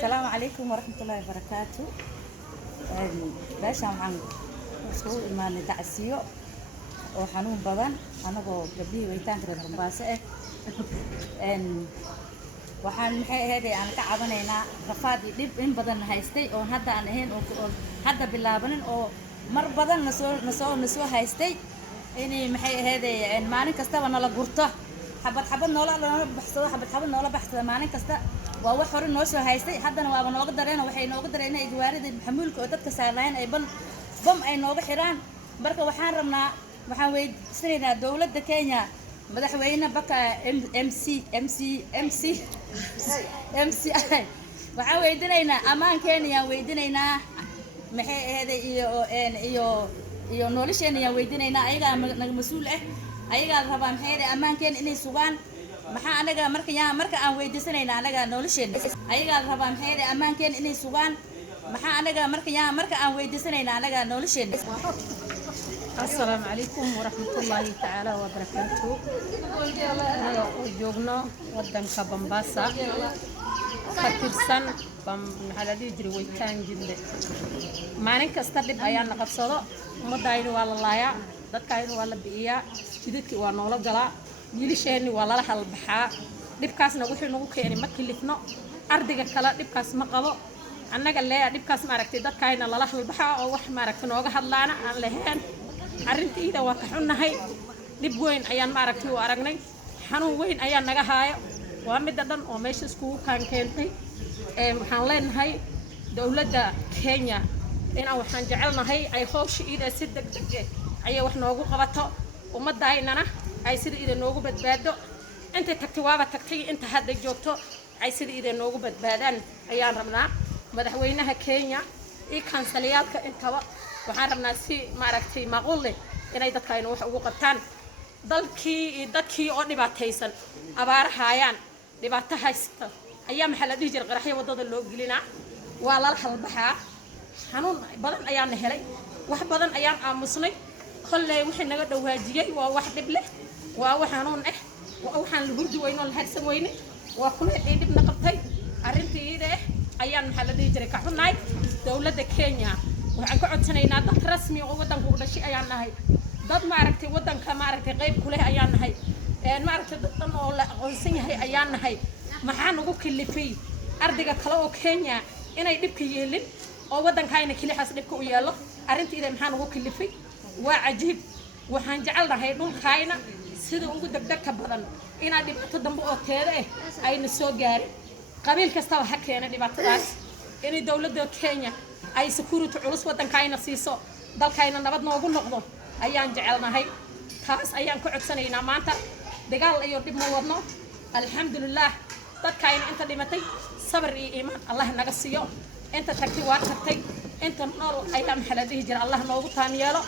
السلام عليكم ورحمة الله وبركاته. باشا عن سوق إيمان تعسيو وحنون بدن أنا جو قبلي ويتان كده رمباسة waxaan maxay ahayd aan ka cabanayna rafaad dib in badan haystay oo hadda aan ahayn oo hadda bilaabanin oo mar badan nasoo haystay inay maxay ahayd maalin kasta nala gurto xabad noola baxsado maalin kasta waa wax hore noo soo haystay haddana waaba nooga dareena waxay nooga dareena gawaarida xamuulka oo dadka saarnaan ay bam ay nooga xiraan marka waxaan rabnaa waxaan weydiisanaynaa dawladda Kenya madaxweyne baka MC waxaan weydiinaynaa amaan Kenya weydiinaynaa maxay ahayd iyo nolosheena weydiinaynaa ayaga naga mas'uul ah ayaga rabaan maxay ahayd amaan Kenya inay sugaan maxaa anaga marka aan weydiisanaynaa anaga nolosheena ayaga rabaan maxay ahayd amaan Kenya inay sugaan maxaa anaga marka aan weydiisanaynaa anaga nolosheena. السلام عليكم ورحمة الله تعالى وبركاته. أنا جوجنا ودن كبمباسا خطرسان على دي جري ويتان جند. ما نك استدب أيام نقصده مداير ولا لايا دكاير ولا بيئة جدك ونولا جلا يليشين ولا حل بحا دبكاس نقول نقول يعني ما كلفنا أرضك كلا دبكاس ما قبوا أنا قال لي دبكاس ما ركتي دكاير لا حل بحا أو واحد ما ركتنا وجه حلانا عن لهن arrintiida waa ka xunnahay dib weyn ayaan maaragtay u aragnay xanuun weyn ayaa naga haayo waa mid dhan oo meesha isku keentay waxaan leenahay dawladda Kenya waxaan jecelnahay ay hawshiida si degdeg ah ay wax noogu qabato umadaynana ay sida noogu badbaado inta tagtay waaba tagtay inta hadda joogto ay sida noogu badbaadaan ayaan rabnaa madaxweynaha Kenya iyo kansaliyadka intaba waxaan rabnaa si maaragtay macquul leh inay dadkayna wax ugu qabtaan dadkii oo dhibaataysan abaarahayaan dhibaato haysta ayaa maxaa la dhihi jiray qaraxyo wadada loo gelinaa waa la halbaxaa xanuun badan ayaan helay wax badan ayaan aamusnay khalay wixii naga dhawaajiyay waa wax dhib leh waa wax xanuun ah waxaan la hurdi weyno la harsan weyne waa kulay dhibna qabtay arrintiida ayaan maxaa la dhihi jiray ka xunaay dawladda Kenya waxaan ka codsanaynaa dad rasmi oo wadanka u dhashay ayaan nahay dad maaragtay wadanka maaragtay qayb ku leh ayaan nahay maaragtay dad dhan oo la aqoonsan yahay ayaan nahay maxaa nagu kalifay ardayga kale oo Kenya inay dhibka yeelin oo wadankayna kaliixaas dhibka u yeelo arrintiida maxaa nagu kalifay waa cajiib waxaan jecelnahay dhulkayna sida ugu degdegka badan inaa dhibaato dambe oo teeda ah ayna soo gaarin qabiil kasta waxa keenay dhibaatadaas inay dawladda Kenya ay security culus wadankayna siiso dalkayna nabad noogu noqdo ayaan jecelnahay taas ayaan ku codsanaynaa maanta dagaal iyo dib ma wadno alxamdulillah dadkayna inta dhimatay sabr iyo iimaan Allah naga siiyo inta tagtay waa tagtay inta nool ayaa maxaa la dhihi jiray Allah noogu taaniyeelo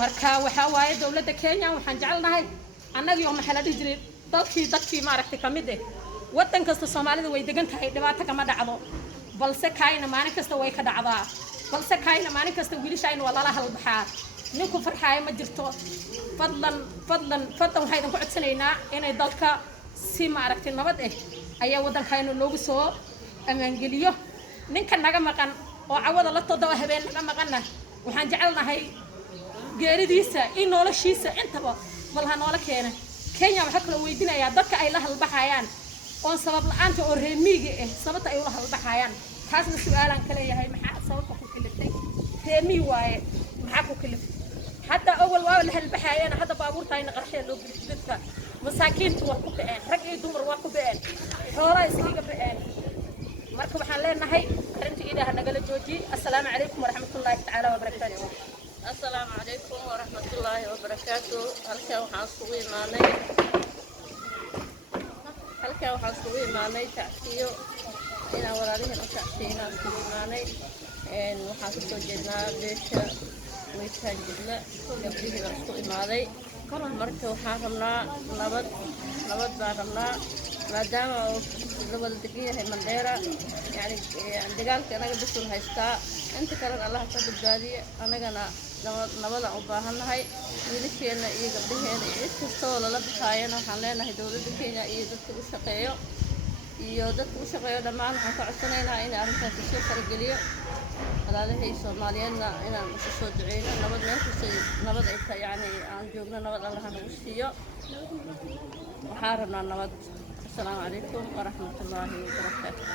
marka waxa waaye dawladda Kenya waxaan jecelnahay annaga oo maxaa la dhihi jiray dadkii maaragtay kamid ah wadan kasta Soomaalida way degan tahay dhibaato kama dhacdo balse kayna maalin kasta way ka dhacdaa balse kayna maalin kasta wiilashayna waa la halbaxaa ninku farxayo ma jirto fadlan waxaan ku codsanaynaa inay dalka si maaragtay nabad ah ayaa wadankayna loogu soo amaan geliyo ninka naga maqan oo cawada la todoba habeen naga maqana waxaan jecelnahay geeridiisa in noloshiisa intaba balha noola keena Kenya waxa kala weydiinayaa dadka ay la halbaxayaan oo sabab la'aanta oo reemiga ah sababta ay u la halbaxayaan taasna su'aalan kale yahay maxaa sababta ku kaliftay reemi waaye maxaa ku kaliftay hadda awal waa la halbaxayaan hadda baabuurtayna qarxay loo gudbidka masaakiintu waa ku bixeen rag iyo dumar waa ku bixeen xoolaha iskiga bixeen marka waxaan leenahay arrintiida nagala jooji assalaamu calaykum waraxmatullaahi tacaala wabarakaatuh. السلام عليكم ورحمة الله وبركاته. halkan waxaan isugu imaanay tacsiyo inaan walaalihiin u tacsiinaa isugu imaanay waxaan kasoo jeednaa beesha weytaan jidla gabdhihii baan isku imaaday marka waxaan rabnaa nabad baan rabnaa maadaama la wada degan yahay Mandheera yani dagaalka anaga bisul haystaa inta kale Allah ka badbaadiyo anagana nabada u baahanahay wiilasheena iyo gabdhaheena iyo kastoo la baxayana waxaan leenahay dawladda Kenya iyo dadka u shaqeeyo iyo dadka u shaqeeyo dhammaan waxaan ka codsanaynaa in arrintaas la soo farageliyo walaalahay Soomaaliyeedna inaan u soo duceyno nabad meel kasta nabad ay tahay yani aan joogno nabad Allah nagu siiyo waxaan rabnaa nabad. Assalaamu calaykum waraxmatullaahi wabarakaatuh.